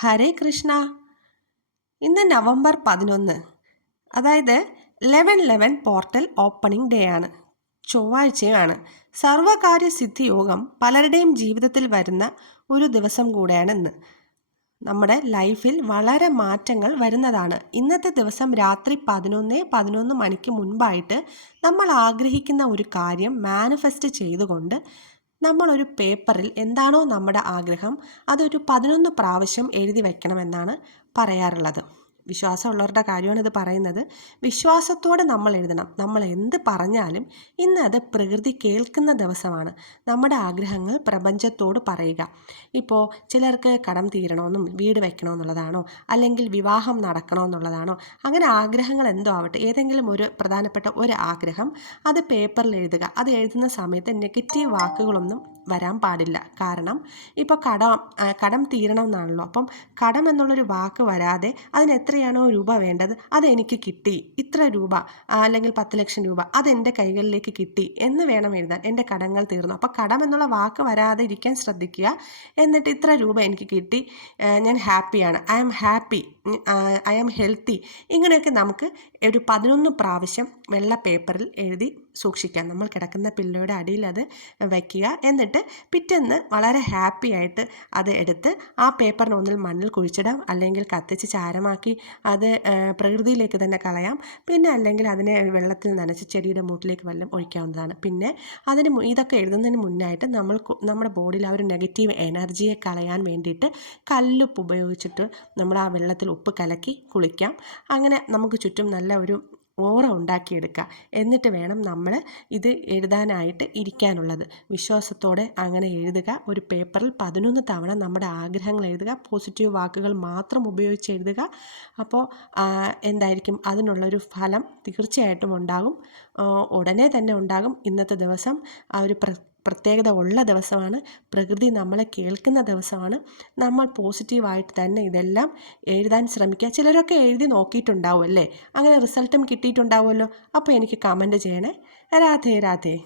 ഹരേ കൃഷ്ണ. ഇന്ന് നവംബർ 11, അതായത് 11/11 portal opening day ആണ്. ചൊവ്വാഴ്ചയാണ്. സർവകാര്യ സിദ്ധി യോഗം പലരുടെയും ജീവിതത്തിൽ വരുന്ന ഒരു ദിവസം കൂടെയാണ് ഇന്ന്. നമ്മുടെ ലൈഫിൽ വളരെ മാറ്റങ്ങൾ വരുന്നതാണ്. ഇന്നത്തെ ദിവസം രാത്രി 11:11 മണിക്ക് മുൻപായിട്ട് നമ്മൾ ആഗ്രഹിക്കുന്ന ഒരു കാര്യം മാനിഫെസ്റ്റ് ചെയ്തുകൊണ്ട് നമ്മളൊരു പേപ്പറിൽ എന്താണോ നമ്മുടെ ആഗ്രഹം അതൊരു 11 പ്രാവശ്യം എഴുതി വയ്ക്കണമെന്നാണ് പറയാറുള്ളത്. വിശ്വാസമുള്ളവരുടെ കാര്യമാണ് ഇത് പറയുന്നത്. വിശ്വാസത്തോടെ നമ്മൾ എഴുതണം. നമ്മൾ എന്ത് പറഞ്ഞാലും ഇന്ന് അത് പ്രകൃതി കേൾക്കുന്ന ദിവസമാണ്. നമ്മുടെ ആഗ്രഹങ്ങൾ പ്രപഞ്ചത്തോട് പറയുക. ഇപ്പോൾ ചിലർക്ക് കടം തീരണമെന്നും വീട് വെക്കണമെന്നുള്ളതാണോ, അല്ലെങ്കിൽ വിവാഹം നടക്കണമെന്നുള്ളതാണോ, അങ്ങനെ ആഗ്രഹങ്ങൾ എന്തോ ആവട്ടെ, ഏതെങ്കിലും ഒരു പ്രധാനപ്പെട്ട ഒരു ആഗ്രഹം അത് പേപ്പറിൽ എഴുതുക. അത് എഴുതുന്ന സമയത്ത് നെഗറ്റീവ് വാക്കുകളൊന്നും വരാൻ പാടില്ല. കാരണം ഇപ്പോൾ കടം തീരണമെന്നാണല്ലോ. അപ്പം കടം എന്നുള്ളൊരു വാക്ക് വരാതെ അതിന് എത്രയാണോ രൂപ വേണ്ടത് അതെനിക്ക് കിട്ടി, ഇത്ര രൂപ അല്ലെങ്കിൽ 10 ലക്ഷം രൂപ അതെൻ്റെ കൈകളിലേക്ക് കിട്ടി എന്ന് വേണം എഴുതാൻ. എൻ്റെ കടങ്ങൾ തീർന്നു. അപ്പോൾ കടം എന്നുള്ള വാക്ക് വരാതെ ഇരിക്കാൻ ശ്രദ്ധിക്കുക. എന്നിട്ട് ഇത്ര രൂപ എനിക്ക് കിട്ടി, ഞാൻ ഹാപ്പിയാണ്, I am happy, I am healthy, ഇങ്ങനെയൊക്കെ നമുക്ക് ഒരു 11 പ്രാവശ്യം വെള്ള പേപ്പറിൽ എഴുതി സൂക്ഷിക്കാം. നമ്മൾ കിടക്കുന്ന പില്ലോയുടെ അടിയിൽ അത് വയ്ക്കുക. എന്നിട്ട് പിറ്റേന്ന് വളരെ ഹാപ്പി ആയിട്ട് അത് എടുത്ത് ആ പേപ്പറിന് ഒന്നിൽ മണ്ണിൽ കുഴിച്ചിടാം, അല്ലെങ്കിൽ കത്തിച്ച് ചാരമാക്കി അത് പ്രകൃതിയിലേക്ക് തന്നെ കളയാം. പിന്നെ അല്ലെങ്കിൽ അതിനെ വെള്ളത്തിൽ നനച്ച് ചെടിയുടെ മൂട്ടിലേക്ക് വല്ലതും ഒഴിക്കാവുന്നതാണ്. പിന്നെ ഇതൊക്കെ എഴുതുന്നതിന് മുന്നായിട്ട് നമ്മുടെ ബോഡിയിൽ ആ ഒരു നെഗറ്റീവ് എനർജിയെ കളയാൻ വേണ്ടിയിട്ട് കല്ലുപ്പ് ഉപയോഗിച്ചിട്ട് നമ്മൾ ആ വെള്ളത്തിൽ ഉപ്പ് കലക്കി കുളിക്കാം. അങ്ങനെ നമുക്ക് ചുറ്റും നല്ല ഒരു ഓറ ഉണ്ടാക്കിയെടുക്കുക. എന്നിട്ട് വേണം നമ്മൾ ഇത് എഴുതാനായിട്ട് ഇരിക്കാനുള്ളത്. വിശ്വാസത്തോടെ അങ്ങനെ എഴുതുക. ഒരു പേപ്പറിൽ 11 തവണ നമ്മുടെ ആഗ്രഹങ്ങൾ എഴുതുക. പോസിറ്റീവ് വാക്കുകൾ മാത്രം ഉപയോഗിച്ച് എഴുതുക. അപ്പോൾ എന്തായിരിക്കും അതിനുള്ളൊരു ഫലം തീർച്ചയായിട്ടും ഉണ്ടാകും. ഉടനെ തന്നെ ഉണ്ടാകും. ഇന്നത്തെ ദിവസം ആ ഒരു പ്രത്യേകത ഉള്ള ദിവസമാണ്. പ്രകൃതി നമ്മളെ കേൾക്കുന്ന ദിവസമാണ്. നമ്മൾ പോസിറ്റീവായിട്ട് തന്നെ ഇതെല്ലാം എഴുതാൻ ശ്രമിക്കുക. ചിലരൊക്കെ എഴുതി നോക്കിയിട്ടുണ്ടാവും അല്ലേ? അങ്ങനെ റിസൾട്ടും കിട്ടിയിട്ടുണ്ടാവുമല്ലോ. അപ്പോൾ എനിക്ക് കമൻറ്റ് ചെയ്യണേ. രാധേ രാധേ.